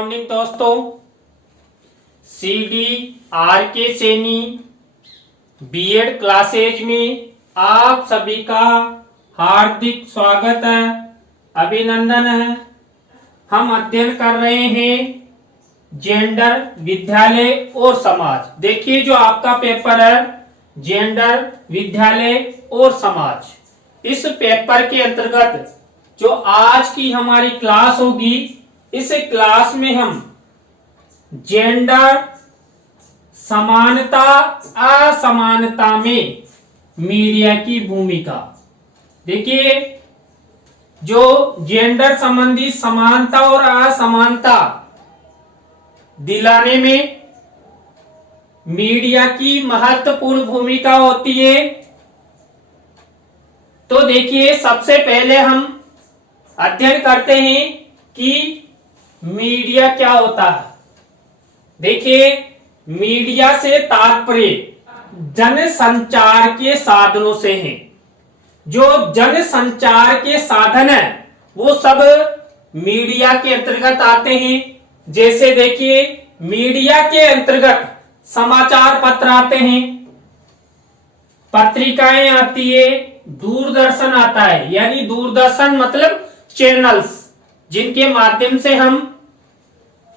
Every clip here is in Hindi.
मॉर्निंग दोस्तों। CD RK Saini B Ed classes में आप सभी का हार्दिक स्वागत है, अभिनंदन है। हम अध्ययन कर रहे हैं जेंडर, विद्यालय और समाज। देखिए जो आपका पेपर है जेंडर, विद्यालय और समाज, इस पेपर के अंतर्गत जो आज की हमारी क्लास होगी, इस क्लास में हम जेंडर, समानता असमानता में मीडिया की भूमिका। देखिए जो जेंडर संबंधी समानता और असमानता दिलाने में मीडिया की महत्वपूर्ण भूमिका होती है। तो देखिए सबसे पहले हम अध्ययन करते हैं कि मीडिया क्या होता है। देखिए मीडिया से तात्पर्य जन संचार के साधनों से है। जो जन संचार के साधन है वो सब मीडिया के अंतर्गत आते हैं। जैसे देखिए मीडिया के अंतर्गत समाचार पत्र आते हैं, पत्रिकाएं आती है, दूरदर्शन आता है, यानी दूरदर्शन मतलब चैनल्स जिनके माध्यम से हम,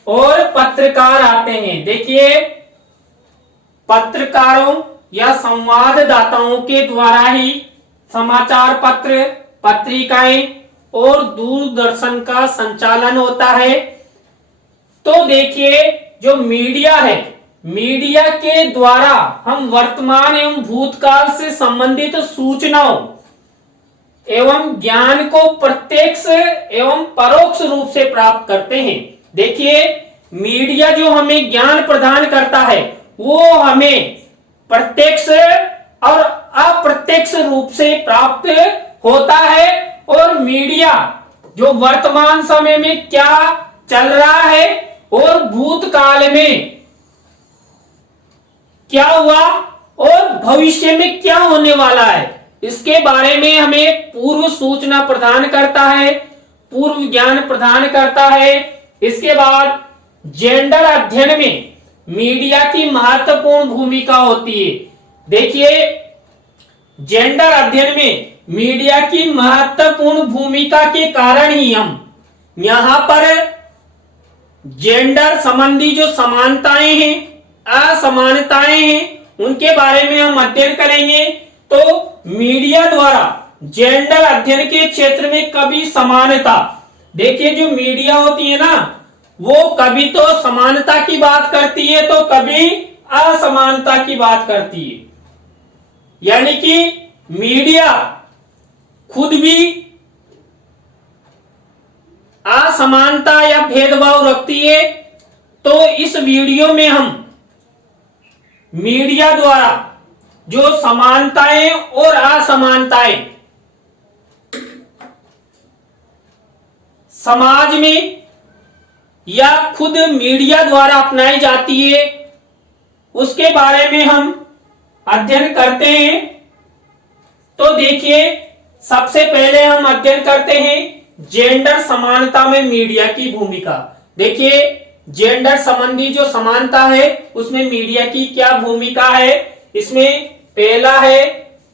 और पत्रकार आते हैं। देखिए पत्रकारों या संवाददाताओं के द्वारा ही समाचार पत्र, पत्रिकाएं और दूरदर्शन का संचालन होता है। तो देखिए जो मीडिया है, मीडिया के द्वारा हम वर्तमान एवं भूतकाल से संबंधित सूचनाओं एवं ज्ञान को प्रत्यक्ष एवं परोक्ष रूप से प्राप्त करते हैं। देखिए मीडिया जो हमें ज्ञान प्रदान करता है वो हमें प्रत्यक्ष और अप्रत्यक्ष रूप से प्राप्त होता है। और मीडिया जो वर्तमान समय में क्या चल रहा है और भूतकाल में क्या हुआ और भविष्य में क्या होने वाला है, इसके बारे में हमें पूर्व सूचना प्रदान करता है, पूर्व ज्ञान प्रदान करता है। इसके बाद जेंडर अध्ययन में मीडिया की महत्वपूर्ण भूमिका होती है। देखिए जेंडर अध्ययन में मीडिया की महत्वपूर्ण भूमिका के कारण ही हम यहां पर जेंडर संबंधी जो समानताएं हैं, असमानताएं हैं, उनके बारे में हम अध्ययन करेंगे। तो मीडिया द्वारा जेंडर अध्ययन के क्षेत्र में कभी समानता, देखिए जो मीडिया होती है ना, वो कभी तो समानता की बात करती है तो कभी असमानता की बात करती है। यानी कि मीडिया खुद भी असमानता या भेदभाव रखती है। तो इस वीडियो में हम मीडिया द्वारा जो समानताएं और असमानताएं समाज में या खुद मीडिया द्वारा अपनाई जाती है, उसके बारे में हम अध्ययन करते हैं। तो देखिए सबसे पहले हम अध्ययन करते हैं जेंडर समानता में मीडिया की भूमिका। देखिए जेंडर संबंधी जो समानता है उसमें मीडिया की क्या भूमिका है। इसमें पहला है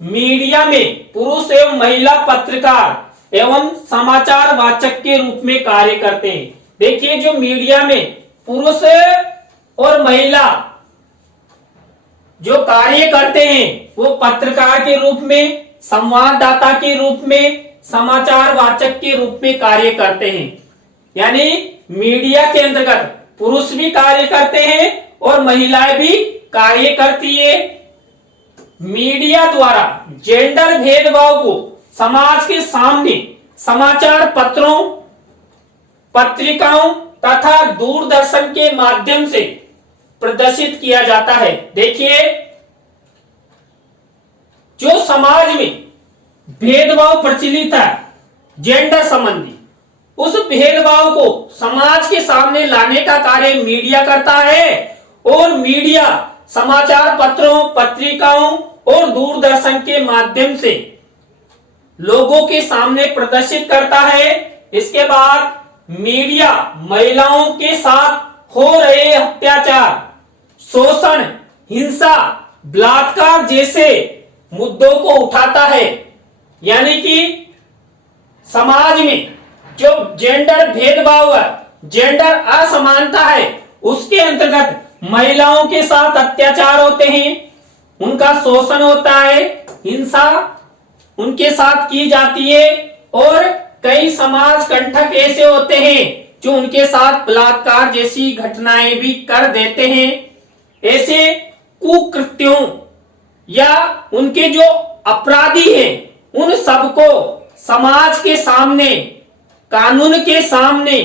मीडिया में पुरुष एवं महिला पत्रकार एवं समाचार वाचक के रूप में कार्य करते हैं। देखिए जो मीडिया में पुरुष और महिला जो कार्य करते हैं वो पत्रकार के रूप में, संवाददाता के रूप में, समाचार वाचक के रूप में कार्य करते हैं। यानी मीडिया के अंतर्गत पुरुष भी कार्य करते हैं और महिलाएं भी कार्य करती है। मीडिया द्वारा जेंडर भेदभाव को समाज के सामने समाचार पत्रों, पत्रिकाओं तथा दूरदर्शन के माध्यम से प्रदर्शित किया जाता है। देखिए जो समाज में भेदभाव प्रचलित है जेंडर संबंधी, उस भेदभाव को समाज के सामने लाने का कार्य मीडिया करता है। और मीडिया समाचार पत्रों, पत्रिकाओं और दूरदर्शन के माध्यम से लोगों के सामने प्रदर्शित करता है। इसके बाद मीडिया महिलाओं के साथ हो रहे अत्याचार, शोषण, हिंसा, बलात्कार जैसे मुद्दों को उठाता है। यानी कि समाज में जो जेंडर भेदभाव है, जेंडर असमानता है, उसके अंतर्गत महिलाओं के साथ अत्याचार होते हैं, उनका शोषण होता है, हिंसा उनके साथ की जाती है और कई समाज कंटक ऐसे होते हैं जो उनके साथ बलात्कार जैसी घटनाएं भी कर देते हैं। ऐसे कुकृत्यों या उनके जो अपराधी हैं उन सबको समाज के सामने, कानून के सामने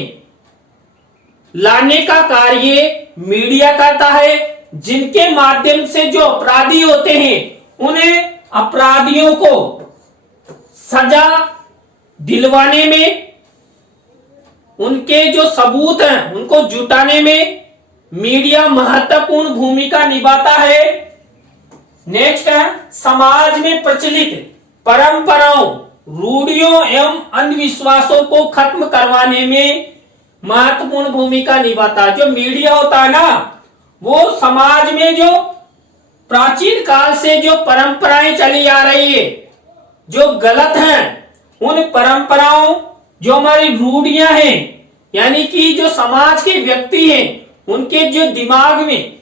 लाने का कार्य मीडिया करता है, जिनके माध्यम से जो अपराधी होते हैं उन्हें अपराधियों को सजा दिलवाने में, उनके जो सबूत हैं उनको जुटाने में मीडिया महत्वपूर्ण भूमिका निभाता है। नेक्स्ट है समाज में प्रचलित परंपराओं, रूढ़ियों एवं अंधविश्वासों को खत्म करवाने में महत्वपूर्ण भूमिका निभाता है। जो मीडिया होता है ना, वो समाज में जो प्राचीन काल से जो परंपराएं चली आ रही है, जो गलत हैं, उन परंपराओं, जो हमारी रूढ़ियां हैं, यानी कि जो समाज के व्यक्ति हैं उनके जो दिमाग में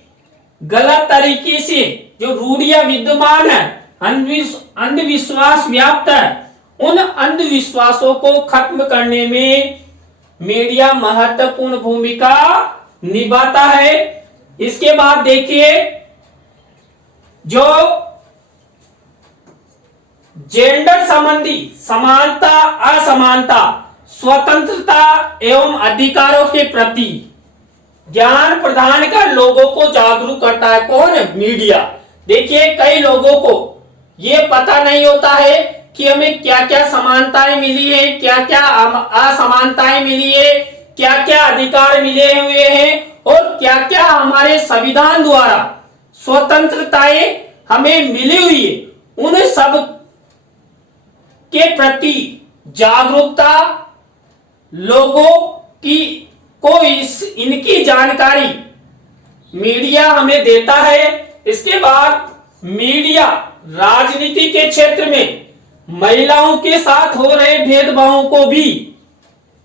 गलत तरीके से जो रूढ़ियां विद्यमान है, अंधविश्वास व्याप्त है, उन अंधविश्वासों को खत्म करने में मीडिया महत्वपूर्ण भूमिका निभाता है। इसके बाद देखिए, जो जेंडर संबंधी समानता, असमानता, स्वतंत्रता एवं अधिकारों के प्रति ज्ञान प्रदान कर लोगों को जागरूक करता है। कौन? मीडिया। देखिए, कई लोगों को ये पता नहीं होता है कि हमें क्या क्या समानताएं मिली है, क्या क्या असमानताएं मिली है, क्या क्या अधिकार मिले हुए हैं और क्या क्या हमारे संविधान द्वारा स्वतंत्रताएं हमें मिली हुई है। उन सब के प्रति जागरूकता लोगों की को इनकी जानकारी मीडिया हमें देता है। इसके बाद मीडिया राजनीति के क्षेत्र में महिलाओं के साथ हो रहे भेदभावों को भी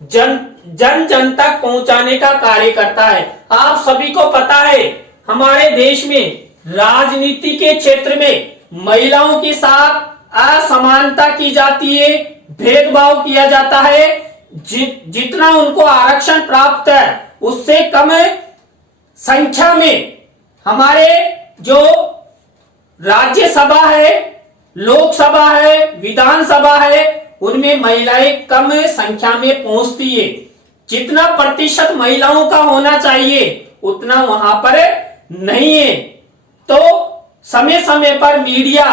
जन जन तक पहुंचाने का कार्य करता है। आप सभी को पता है, हमारे देश में राजनीति के क्षेत्र में महिलाओं के साथ असमानता की जाती है, भेदभाव किया जाता है। जितना उनको आरक्षण प्राप्त है उससे कम संख्या में हमारे जो राज्यसभा है, लोकसभा है, विधानसभा है, उनमें महिलाएं कम संख्या में पहुंचती है। जितना प्रतिशत महिलाओं का होना चाहिए उतना वहां पर नहीं है। तो समय समय पर मीडिया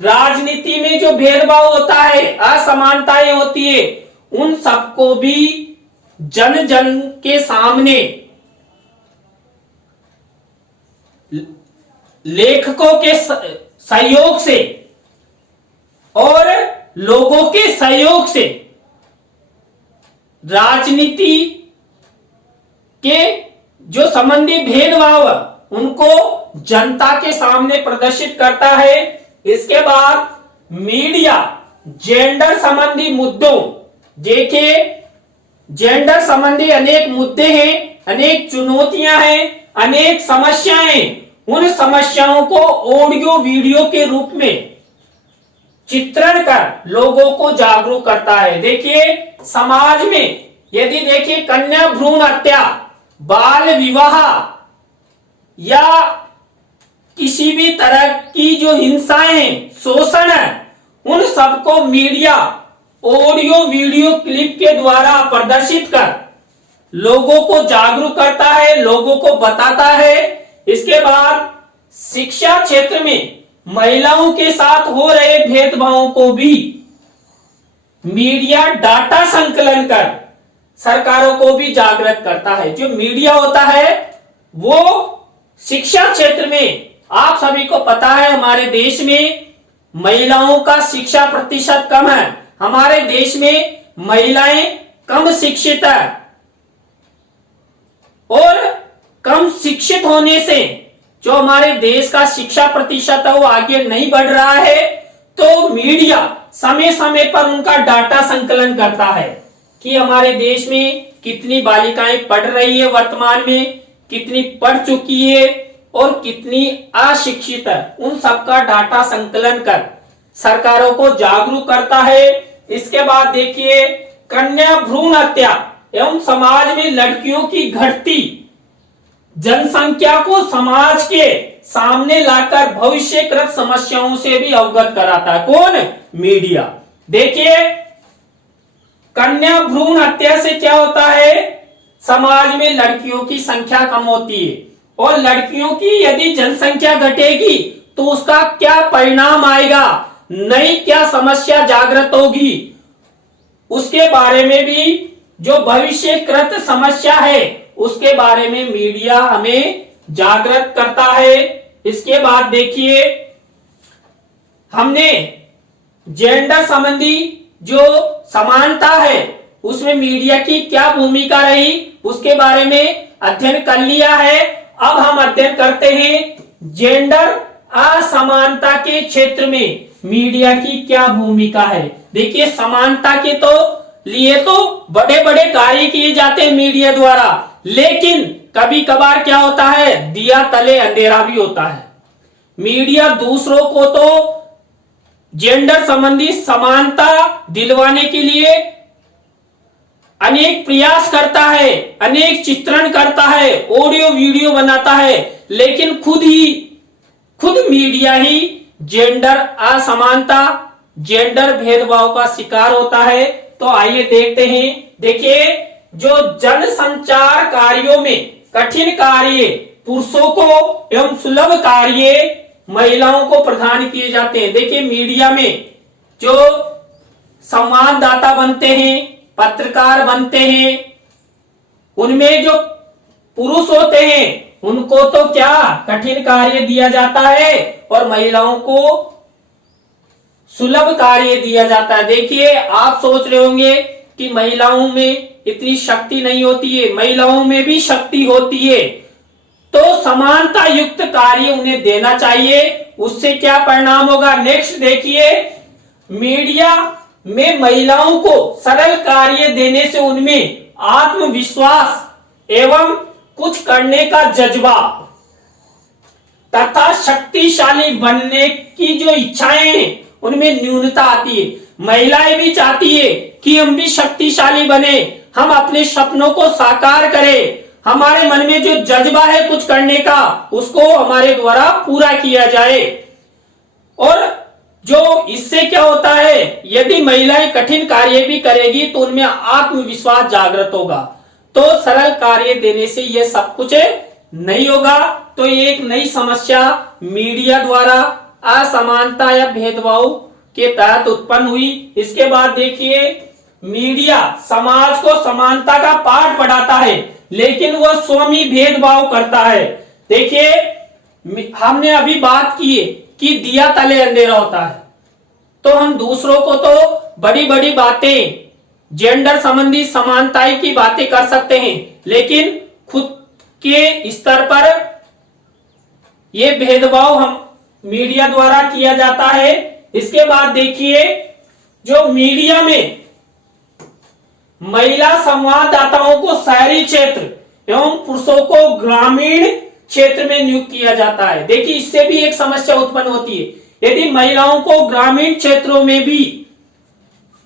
राजनीति में जो भेदभाव होता है, असमानताएं होती है, उन सबको भी जन जन के सामने लेखकों के सहयोग से और लोगों के सहयोग से राजनीति के जो संबंधी भेदभाव उनको जनता के सामने प्रदर्शित करता है। इसके बाद मीडिया जेंडर संबंधी मुद्दों, देखिए जेंडर संबंधी अनेक मुद्दे हैं, अनेक चुनौतियां हैं, अनेक समस्याएं, उन समस्याओं को ऑडियो वीडियो के रूप में चित्रण कर लोगों को जागरूक करता है। देखिए, समाज में यदि देखिए कन्या भ्रूण हत्या, बाल विवाह या किसी भी तरह की जो हिंसाएं, शोषण है, उन सबको मीडिया ऑडियो वीडियो क्लिप के द्वारा प्रदर्शित कर लोगों को जागरूक करता है, लोगों को बताता है। इसके बाद शिक्षा क्षेत्र में महिलाओं के साथ हो रहे भेदभावों को भी मीडिया डाटा संकलन कर सरकारों को भी जागृत करता है। जो मीडिया होता है वो शिक्षा क्षेत्र में, आप सभी को पता है हमारे देश में महिलाओं का शिक्षा प्रतिशत कम है, हमारे देश में महिलाएं कम शिक्षित है, और कम शिक्षित होने से जो हमारे देश का शिक्षा प्रतिशत है वो आगे नहीं बढ़ रहा है, तो मीडिया समय समय पर उनका डाटा संकलन करता है कि हमारे देश में कितनी बालिकाएं पढ़ रही है, वर्तमान में कितनी पढ़ चुकी है और कितनी अशिक्षित है, उन सबका डाटा संकलन कर सरकारों को जागरूक करता है। इसके बाद देखिए, कन्या भ्रूण हत्या एवं समाज में लड़कियों की घटती जनसंख्या को समाज के सामने लाकर भविष्यकृत समस्याओं से भी अवगत कराता है। कौन? मीडिया। देखिए, कन्या भ्रूण हत्या से क्या होता है, समाज में लड़कियों की संख्या कम होती है और लड़कियों की यदि जनसंख्या घटेगी तो उसका क्या परिणाम आएगा, नई क्या समस्या जागृत होगी, उसके बारे में भी जो भविष्यकृत समस्या है उसके बारे में मीडिया हमें जागृत करता है। इसके बाद देखिए, हमने जेंडर संबंधी जो समानता है उसमें मीडिया की क्या भूमिका रही उसके बारे में अध्ययन कर लिया है। अब हम अध्ययन करते हैं जेंडर असमानता के क्षेत्र में मीडिया की क्या भूमिका है। देखिए, समानता के तो लिए तो बड़े बड़े कार्य किए जाते हैं मीडिया द्वारा, लेकिन कभी कभार क्या होता है, दिया तले अंधेरा भी होता है। मीडिया दूसरों को तो जेंडर संबंधी समानता दिलवाने के लिए अनेक प्रयास करता है, अनेक चित्रण करता है, ऑडियो वीडियो बनाता है, लेकिन खुद मीडिया ही जेंडर असमानता, जेंडर भेदभाव का शिकार होता है। तो आइए देखते हैं। देखिए, जो जनसंचार कार्यों में कठिन कार्य पुरुषों को एवं सुलभ कार्य महिलाओं को प्रदान किए जाते हैं। देखिए, मीडिया में जो संवाददाता बनते हैं, पत्रकार बनते हैं, उनमें जो पुरुष होते हैं उनको तो क्या कठिन कार्य दिया जाता है और महिलाओं को सुलभ कार्य दिया जाता है। देखिए, आप सोच रहे होंगे कि महिलाओं में इतनी शक्ति नहीं होती है, महिलाओं में भी शक्ति होती है, तो समानता युक्त कार्य उन्हें देना चाहिए। उससे क्या परिणाम होगा, नेक्स्ट देखिए, मीडिया में महिलाओं को सरल कार्य देने से उनमें आत्मविश्वास एवं कुछ करने का जज्बा तथा शक्तिशाली बनने की जो इच्छाएं हैं उनमें न्यूनता आती है। महिलाएं भी चाहती है कि हम भी शक्तिशाली बने, हम अपने सपनों को साकार करें, हमारे मन में जो जज्बा है कुछ करने का उसको हमारे द्वारा पूरा किया जाए। और जो इससे क्या होता है, यदि महिलाएं कठिन कार्य भी करेगी तो उनमें आत्मविश्वास जागृत होगा। तो सरल कार्य देने से यह सब कुछ नहीं होगा। तो ये एक नई समस्या मीडिया द्वारा असमानता या भेदभाव के तहत उत्पन्न हुई। इसके बाद देखिए, मीडिया समाज को समानता का पाठ पढ़ाता है लेकिन वह स्वयं ही भेदभाव करता है। देखिए, हमने अभी बात की है कि दिया तले अंधेरा होता है, तो हम दूसरों को तो बड़ी बड़ी बातें, जेंडर संबंधी समानता की बातें कर सकते हैं, लेकिन खुद के स्तर पर यह भेदभाव हम मीडिया द्वारा किया जाता है। इसके बाद देखिए, जो मीडिया में महिला संवाददाताओं को शहरी क्षेत्र एवं पुरुषों को ग्रामीण क्षेत्र में नियुक्त किया जाता है। देखिए, इससे भी एक समस्या उत्पन्न होती है। यदि महिलाओं को ग्रामीण क्षेत्रों में भी,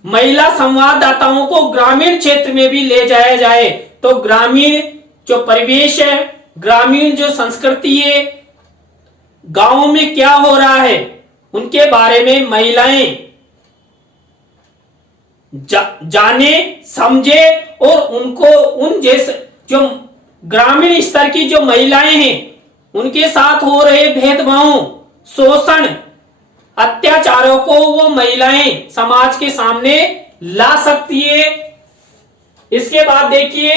महिला संवाददाताओं को ग्रामीण क्षेत्र में भी ले जाया जाए तो ग्रामीण जो परिवेश है, ग्रामीण जो संस्कृति है, गांवों में क्या हो रहा है उनके बारे में महिलाएं जाने समझे और उनको उन जैसे जो ग्रामीण स्तर की जो महिलाएं हैं उनके साथ हो रहे भेदभाव, शोषण, अत्याचारों को वो महिलाएं समाज के सामने ला सकती है। इसके बाद देखिए,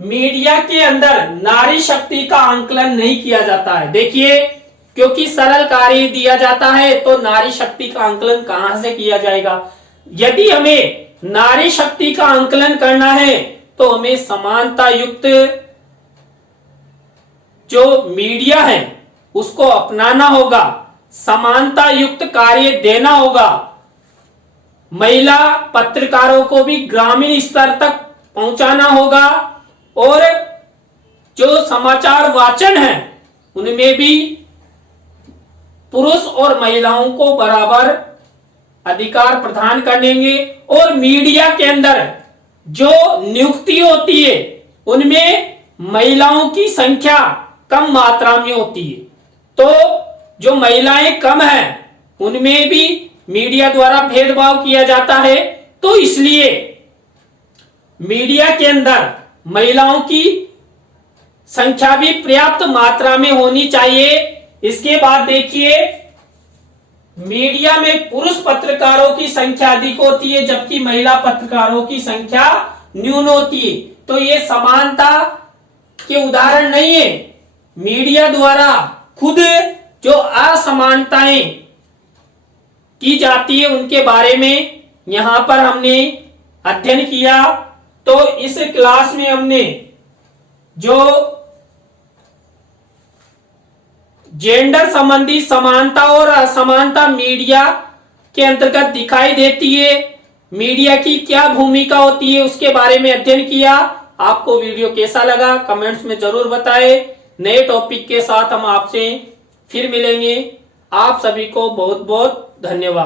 मीडिया के अंदर नारी शक्ति का आंकलन नहीं किया जाता है। देखिए, क्योंकि सरल कार्य दिया जाता है तो नारी शक्ति का आंकलन कहां से किया जाएगा। यदि हमें नारी शक्ति का आंकलन करना है तो हमें समानता युक्त जो मीडिया है उसको अपनाना होगा, समानता युक्त कार्य देना होगा, महिला पत्रकारों को भी ग्रामीण स्तर तक पहुंचाना होगा और जो समाचार वाचन है उनमें भी पुरुष और महिलाओं को बराबर अधिकार प्रदान करेंगे और मीडिया के अंदर जो नियुक्ति होती है उनमें महिलाओं की संख्या कम मात्रा में होती है, तो जो महिलाएं कम हैं उनमें भी मीडिया द्वारा भेदभाव किया जाता है। तो इसलिए मीडिया के अंदर महिलाओं की संख्या भी पर्याप्त मात्रा में होनी चाहिए। इसके बाद देखिए, मीडिया में पुरुष पत्रकारों की संख्या अधिक होती है जबकि महिला पत्रकारों की संख्या न्यून होती है। तो ये समानता के उदाहरण नहीं है। मीडिया द्वारा खुद जो असमानताएं की जाती है उनके बारे में यहां पर हमने अध्ययन किया। तो इस क्लास में हमने जो जेंडर संबंधी समानता और असमानता मीडिया के अंतर्गत दिखाई देती है, मीडिया की क्या भूमिका होती है उसके बारे में अध्ययन किया। आपको वीडियो कैसा लगा कमेंट्स में जरूर बताएं। नए टॉपिक के साथ हम आपसे फिर मिलेंगे। आप सभी को बहुत बहुत धन्यवाद।